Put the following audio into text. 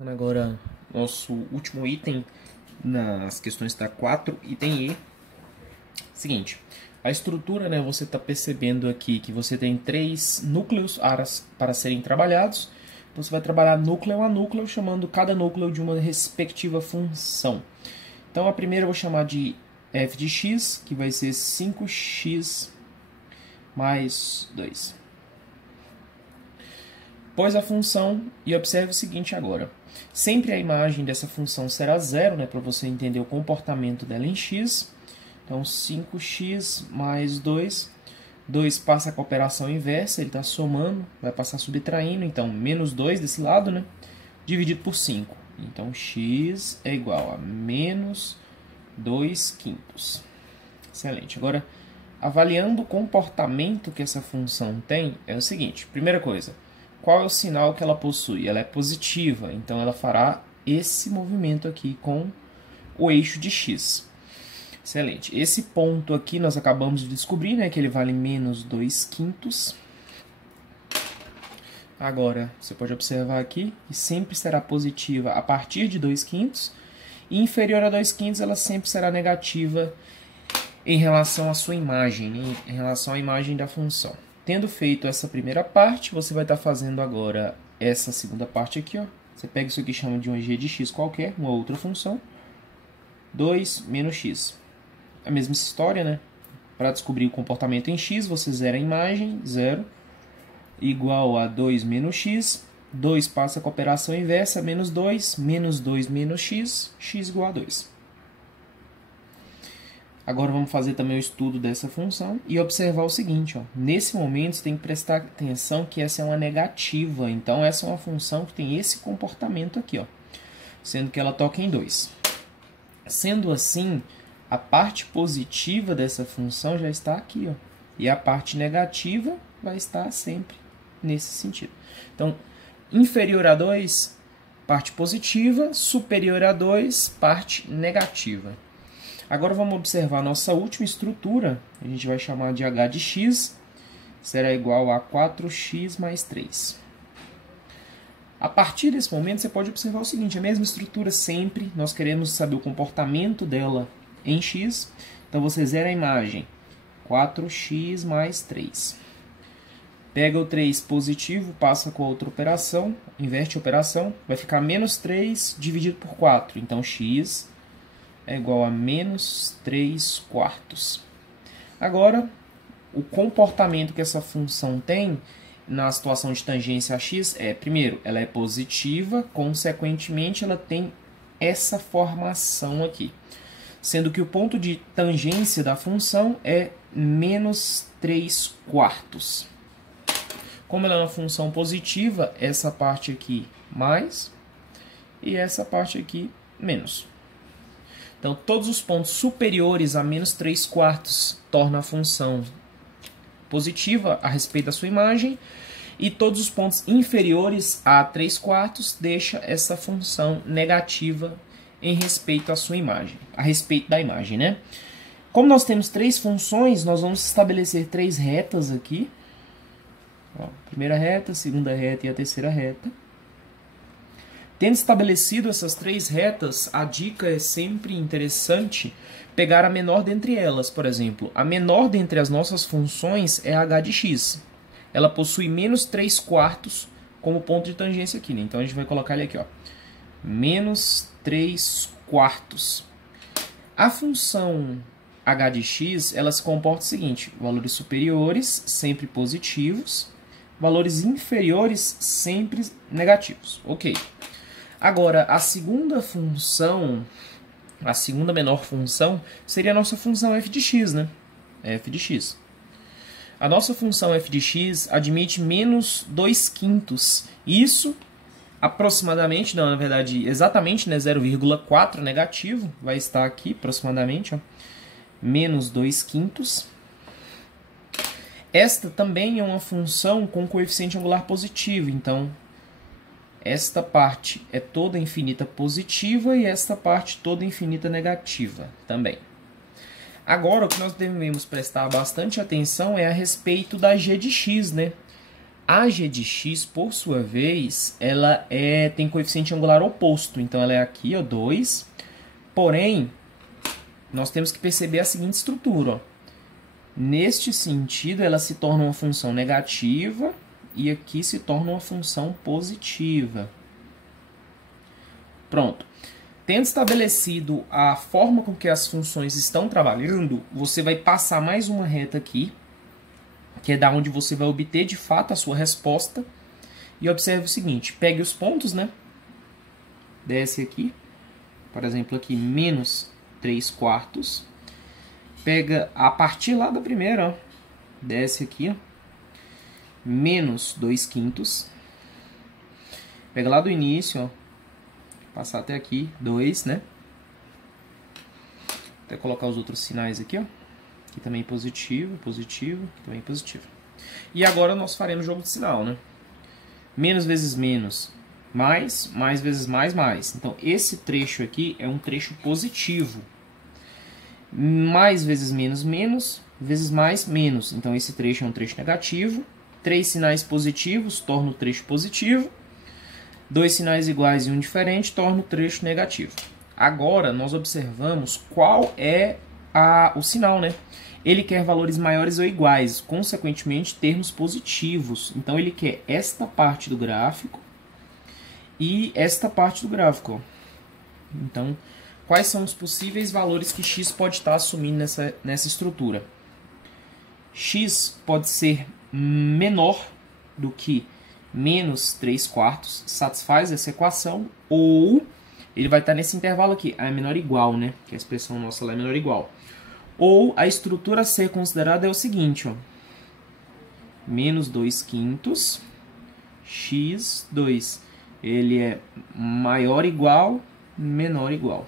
Agora, nosso último item nas questões da 4, item E. Seguinte, a estrutura, né, você está percebendo aqui que você tem 3 núcleos para serem trabalhados. Você vai trabalhar núcleo a núcleo, chamando cada núcleo de uma respectiva função. Então, a primeira eu vou chamar de f de x, que vai ser 5x mais 2. Pôs a função e observe o seguinte agora. Sempre a imagem dessa função será zero, né, para você entender o comportamento dela em x. Então, 5x mais 2. 2 passa com a operação inversa, ele está somando, vai passar subtraindo. Então, menos 2 desse lado, né, dividido por 5. Então, x é igual a menos 2 quintos. Excelente. Agora, avaliando o comportamento que essa função tem, é o seguinte. Primeira coisa, qual é o sinal que ela possui? Ela é positiva, então ela fará esse movimento aqui com o eixo de x. Excelente. Esse ponto aqui nós acabamos de descobrir, né, que ele vale menos 2 quintos. Agora, você pode observar aqui que sempre será positiva a partir de 2 quintos. E inferior a 2 quintos, ela sempre será negativa em relação à sua imagem, né, em relação à imagem da função. Tendo feito essa primeira parte, você vai estar fazendo agora essa segunda parte aqui, ó. Você pega isso aqui e chama de um g de x qualquer, uma outra função. 2 menos x. A mesma história, né? Para descobrir o comportamento em x, você zera a imagem, 0, igual a 2 menos x. 2 passa com a operação inversa, menos 2 menos x, x igual a 2. Agora vamos fazer também o estudo dessa função e observar o seguinte, ó. Nesse momento você tem que prestar atenção que essa é uma negativa, então essa é uma função que tem esse comportamento aqui, ó, sendo que ela toca em 2. Sendo assim, a parte positiva dessa função já está aqui, ó, e a parte negativa vai estar sempre nesse sentido. Então, inferior a 2, parte positiva, superior a 2, parte negativa. Agora vamos observar a nossa última estrutura, a gente vai chamar de h de x, será igual a 4x mais 3. A partir desse momento você pode observar o seguinte, a mesma estrutura sempre, nós queremos saber o comportamento dela em x, então você zera a imagem, 4x mais 3. Pega o 3 positivo, passa com a outra operação, inverte a operação, vai ficar menos 3 dividido por 4, então x é igual a menos 3 quartos. Agora, o comportamento que essa função tem na situação de tangência a x é, primeiro, ela é positiva, consequentemente ela tem essa formação aqui. Sendo que o ponto de tangência da função é menos 3 quartos. Como ela é uma função positiva, essa parte aqui mais e essa parte aqui menos. Então, todos os pontos superiores a menos 3 quartos tornam a função positiva a respeito da sua imagem, e todos os pontos inferiores a 3 quartos deixa essa função negativa em respeito à sua imagem, a respeito da imagem, né? Como nós temos 3 funções, nós vamos estabelecer 3 retas aqui. Ó, primeira reta, segunda reta e a terceira reta. Tendo estabelecido essas 3 retas, a dica é sempre interessante pegar a menor dentre elas. Por exemplo, a menor dentre as nossas funções é a h de x. Ela possui menos 3 quartos como ponto de tangência aqui, né? Então a gente vai colocar ele aqui, ó, menos 3 quartos. A função h de x, ela se comporta o seguinte, valores superiores sempre positivos, valores inferiores sempre negativos. Ok. Agora, a segunda função, a segunda menor função, seria a nossa função f de x, né? f de x. A nossa função f de x admite menos 2 quintos. Isso, aproximadamente, não, na verdade, exatamente, né, 0,4 negativo, vai estar aqui, aproximadamente, ó, menos 2 quintos. Esta também é uma função com coeficiente angular positivo, então esta parte é toda infinita positiva e esta parte toda infinita negativa também. Agora, o que nós devemos prestar bastante atenção é a respeito da g de x, né? A g de x, por sua vez, ela tem coeficiente angular oposto. Então, ela é aqui, ó, 2. Porém, nós temos que perceber a seguinte estrutura, ó. Neste sentido, ela se torna uma função negativa e aqui se torna uma função positiva. Pronto. Tendo estabelecido a forma com que as funções estão trabalhando, você vai passar mais uma reta aqui, que é da onde você vai obter de fato a sua resposta. E observe o seguinte, pegue os pontos, né? Desce aqui, por exemplo, aqui menos 3/4. Pega a partir lá da primeira, ó, desce aqui, ó, menos 2/5. Pega lá do início, ó, passar até aqui, 2, né? Até colocar os outros sinais aqui, ó. Aqui também positivo, positivo, aqui também positivo. E agora nós faremos jogo de sinal, né? Menos vezes menos, mais, mais vezes mais, mais. Então, esse trecho aqui é um trecho positivo. Mais vezes menos, menos, vezes mais, menos. Então, esse trecho é um trecho negativo. 3 sinais positivos torna o trecho positivo. 2 sinais iguais e um diferente torna o trecho negativo. Agora, nós observamos qual é o sinal, né? Ele quer valores maiores ou iguais, consequentemente, termos positivos. Então, ele quer esta parte do gráfico e esta parte do gráfico. Então, quais são os possíveis valores que x pode estar assumindo nessa estrutura? X pode ser menor do que menos 3/4, satisfaz essa equação, ou ele vai estar nesse intervalo aqui, a é menor ou igual, né? Que a expressão nossa lá é menor ou igual. Ou a estrutura a ser considerada é o seguinte, ó, menos 2/5, x2, ele é maior ou igual, menor ou igual.